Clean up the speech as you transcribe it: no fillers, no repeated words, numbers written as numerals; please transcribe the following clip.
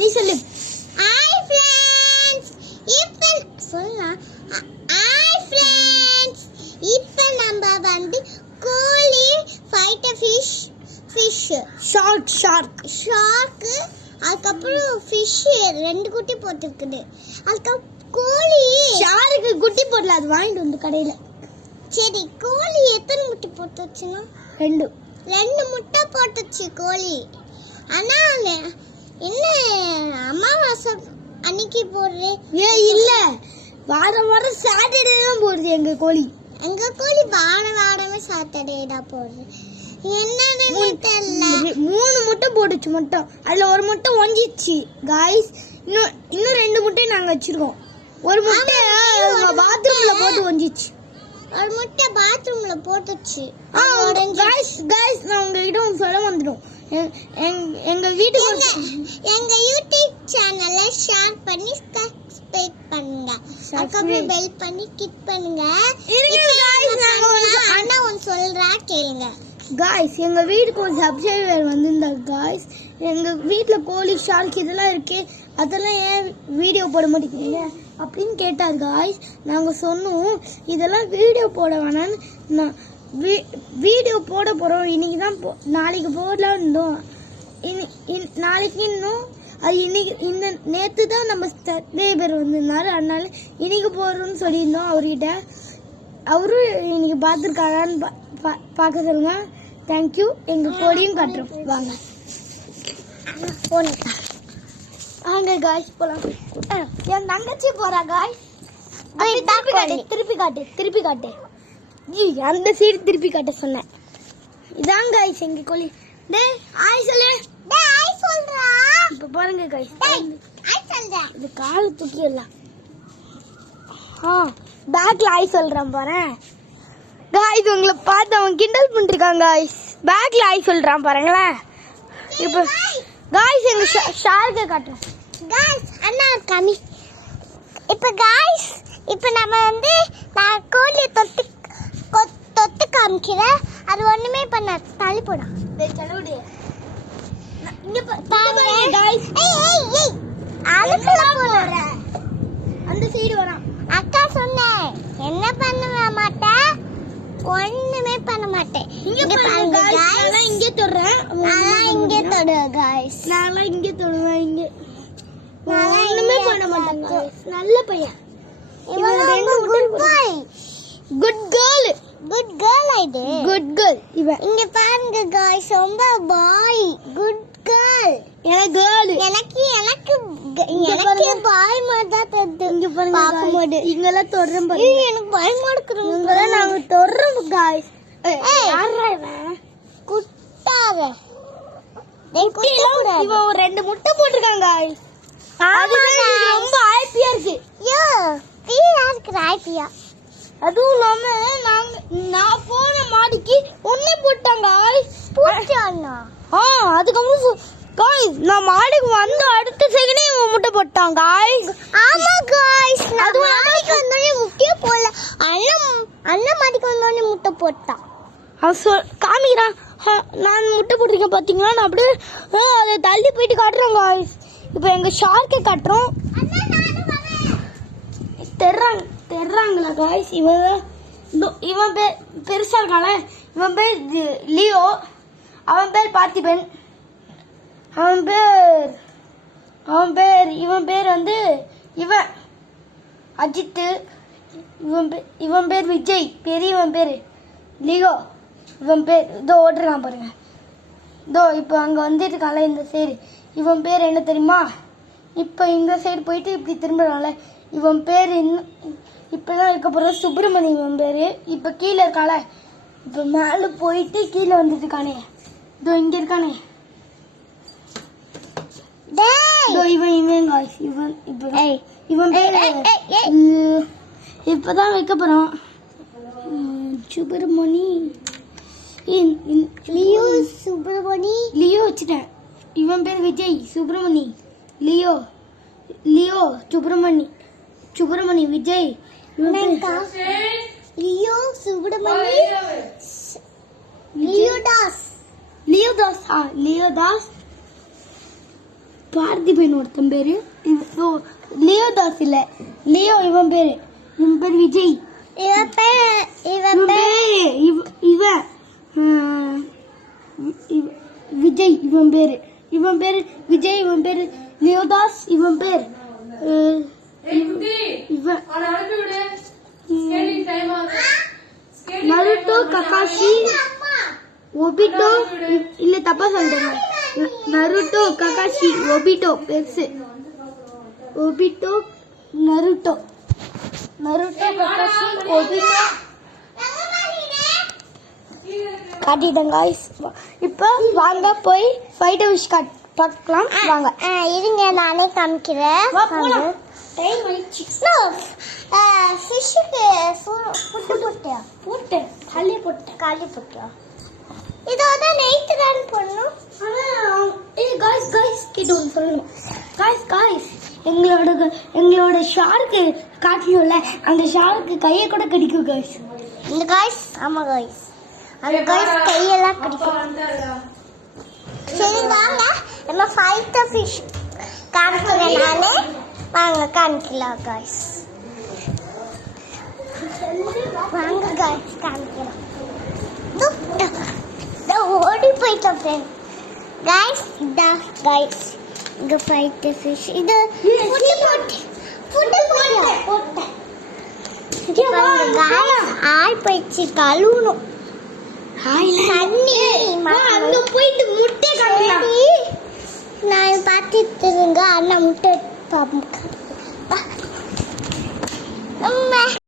நீ சொல்லு. Hi friends, இப்போ சொல்லலாம். ஹாய் ஃப்ரெண்ட்ஸ், இப்போ நம்ம வந்து கோழி ஃபைட்டர் ஃபிஷ் ஷார்க் அதுக்கப்புறம் ஃபிஷ் 2 குட்டி போட்டுருக்குது. அதுக்கப்புறம் கோழி ஷாருக்கு குட்டி போடல, அது வாங்கிட்டு வந்து கடையில. சரி, கோழி எத்தனை முட்டை போட்டுச்சுன்னா? 2 முட்டை போட்டுச்சு கோழி. ஆனா என்ன அமாவாசை அன்னைக்கு போடுறே? இல்ல, வாரம் சாட்டர்டே தான் போடுது எங்க கோழி. வாரமே சாட்டர்டே தான் போடுது. என்னன்னு தெரியல. 3 முட்டை போட்டுச்சு மட்டும். அதுல ஒரு முட்டை ஒஞ்சிச்சு காய்ஸ். இன்னும் 2 முட்டை நாங்க வச்சிருக்கோம். ஒரு முட்டை பாத்ரூம்ல போட்டு ஒஞ்சிச்சு. ஒரு முட்டை பாத்ரூம்ல போட்டுச்சு. காய்ஸ் நான் உங்ககிட்ட ஒன்று சொல்ல வந்துடும். எங்க வீட்டுக்கு எங்க யூடியூப் சேனலை ஷேர் பண்ணி சப்ஸ்கிரைப் பண்ணுங்க. அதுக்கப்புறம் பெல் பண்ணி கிளிக் பண்ணுங்க. அண்ணா ஒன்று சொல்றா கேளுங்க. காய்ஸ், எங்க வீட்டுக்கு ஒரு சப்ஸ்கிரைபர் வந்திருந்தார் காய்ஸ். எங்க வீட்டுல கோழி ஷார்க் இதெல்லாம் இருக்கு, அதெல்லாம் ஏன் வீடியோ போட மாட்டேங்கிறீங்க அப்படின்னு கேட்டார் காய்ஸ். நாங்க சொன்னோம் இதெல்லாம் வீடியோ போட வேணான்னு. வீடியோ போட போறோம் இன்னைக்கு தான், நாளைக்கு போடலாம் இருந்தோம். நாளைக்கு இன்னும் அது இன்னைக்கு இந்த நேற்று தான் நம்ம சப்ஸ்கிரைபர் வந்திருந்தாரு, அதனால இன்னைக்கு போடுறோம்னு சொல்லியிருந்தோம் அவர்கிட்ட. அவரும் இன்னைக்கு பார்த்துருக்காரான்னு பார்க்க சொல்லுங்க. தேங்க்யூ. எங்க கோழியும் காட்டுறோம் வாங்க. வாங்க காய்ஸ் போலாம். என் தங்கச்சி போறா காய்ஸ். திருப்பி காட்டு. அந்த சைடு திருப்பி காட்ட சொன்னேன். இதான் காய்ஸ் எங்க கோழி. டேய் ஹாய் சொல்லு. டேய் ஹாய் சொல்றா. இப்ப பாருங்க காய்ஸ். டேய் ஹாய் சொல்றா. இது கால் தூக்கிடலாம். பேக்ல ஹாய் சொல்றான் பாரு காய்ஸ். உங்களை பார்த்து அவன் கிண்டல் பண்ணிருக்காங்க காய்ஸ். பேக்ல ஹாய் சொல்றான் பாருங்களேன். இப்போ காய்ஸ் எங்க ஷார்க்கை காட்டுறோம். காய்ஸ் அண்ணா காமி. இப்போ நம்ம வந்து நான் கோழி தொட்டு காமிக்கிறேன். அது ஒண்ணுமே பண்ண தள்ளி போடா. இங்க பாருங்க गाइस. ஏய் அதுக்குள்ள போற. அந்த சைடு வரான். அக்கா சொன்னேன் என்ன பண்ணவே மாட்டேன், ஒண்ணுமே பண்ண மாட்டேன். இங்க பாருங்க गाइस. நான் இங்க தொடுறேன். நான் இங்க தொடு गाइस. நான் இங்க தொடுவேன். இங்க நான் ஒண்ணுமே பண்ண மாட்டேன் गाइस. நல்ல பையன். இவன் ரெண்டு good boy. Good girl. Good girl ஐடு. குட் கேர்ள் இவன். இங்க பாருங்க गाइस, ரொம்ப பாய். Good girl. எனக்கு பாய் மாதிரி தான் தெரியுது. இங்க பாருங்க பாக்கும்போது இங்கெல்லாம் தொடுறேன் பாருங்க. எனக்கு பயமா இருக்கு. இங்கெல்லாம் நாங்க தொடுறோம் गाइस. யாரா இவன்? குட்டாவே. டேய் குட்டா. இவன் 2 முட்டை போட்டுருக்கான் गाइस. அதுவே ரொம்ப ஹாப்பியா இருக்கு. யோ ஃப்ரீயா இருக்கு ஹாப்பியா. அதுவும் இல்லாம நான் போன மாடிக்கு ஒண்ணே போட்டாங்க गाइस. போட்டானா? அதுக்கப்புறம் गाइस நான் மாடிக்கு வந்து அடுத்த செகண்டே இவன் முட்டை போட்டான் गाइस. ஆமா गाइस, அது மாடிக்கு வந்தோனே முட்டை போல. அண்ணன் மாடிக்கு வந்தோனே முட்டை போட்டான். அவன் காமிக்கிறான். நான் முட்டை போட்டிருக்கேன் பாத்தீங்களா. நான் அப்படியே அதை தள்ளி போயிட்டு காட்டுறேன் गाइस. இப்போ எங்க ஷார்க்கை காட்டுறோம். தெர்றாங்களா गाइस. இவன் பேர் பெருசா இருக்கானே, இவன் பேர் லியோ. அவன் பேர் பார்த்திபன். இவன் பேர் வந்து இவன் அஜித். இவன் பேர் விஜய். பெரியவன் பேர் லியோ. இவன் பேர் இதோ ஓடுறான் பாருங்க. இதோ இப்போ அங்கே வந்துட்டு இருக்கான்ல இந்த சைடு. இவன் பேர் என்ன தெரியுமா? இப்போ இந்த சைடு போயிட்டு இப்படி திரும்புறான்ல, இவன் பேர் இப்பதான் இருக்க போற சுப்பிரமணியம். இவன் பேரு இப்போ கீழே இருக்கால, இப்போ மேலே போயிட்டு கீழே வந்துட்டு இருக்கானே. இதோ இங்க இருக்கானே. இவன் गाइस. இவன் பேர் இப்பதான் வைக்க போறோம். சுப்பிரமணி. லியோ வச்சுட்டேன். இவன் பேர் விஜய். சுப்பிரமணி லியோ. சுப்பிரமணி விஜய். லியோ சுப்பிரமணி லியோதாஸ். லியோதாஸ் பார்த்திபன் ஒருத்தன் பேரு லியோ தாஸ் இல்ல லியோ இவன் பேரு விஜய் இவன் பேர் இவன் விஜய் இவன் பேரு விஜய் இவன் பேரு லியோதாஸ் இவன் பேர் இவன் நருட்டோ ககாஷி ஒபிட்டோ இல்ல தப்பா சொல்றேன் நருட்டோ ககாஷி ஒபிட்டோ பெருசு ஒபிட்டோ நருட்டோ ககாஷி ஒபிட்டோ காட்டிட்டேன் காய்ஸ். இப்போ வாங்க போய் ஃபைட்டர் விஷ் பார்க்கலாம் வாங்க. இருங்க நானே காமிக்கிறேன். டைம் ஆயிடுச்சு. ஃபிஷ்ஷுக்கு ஃபுட்டு போட்டேன் காலி போட்டியா இதோட நைட்டு தான் போடணும். காய்ஸ் கிட்ட ஒன்று சொல்லணும். காய்ஸ் எங்களோட ஷார்க்கு காட்டணும்ல அந்த ஷார்க்கு கையை கூட கடிக்கும் காய்ஸ். இந்த காய்ஸ் ஆமா காய்ஸ் அந்த காய்ஸ் கையெல்லாம் கடிக்கும். சரி வாங்க நம்ம ஃபைட்டர் ஃபிஷ் காமிக்கிறேன் நானே. வாங்க காமிக்கலாம் காய்ஸ். வாங்க காய்ஸ் காமிக்கிறேன். ஓடி போயிட்டோம் ஃப்ரெண்ட். காய்ஸ் இதா காய்ஸ் இங்க ஃபைட்டர் ஃபிஷ் இது ஃபுட்டு போட்டேன். ஆய் போயிடுச்சு கழுவணும். தண்ணி அங்க போயிட்டு முட்டை காட்டலாம். நான் பார்த்துட்டு இருங்க அண்ணா முட்டை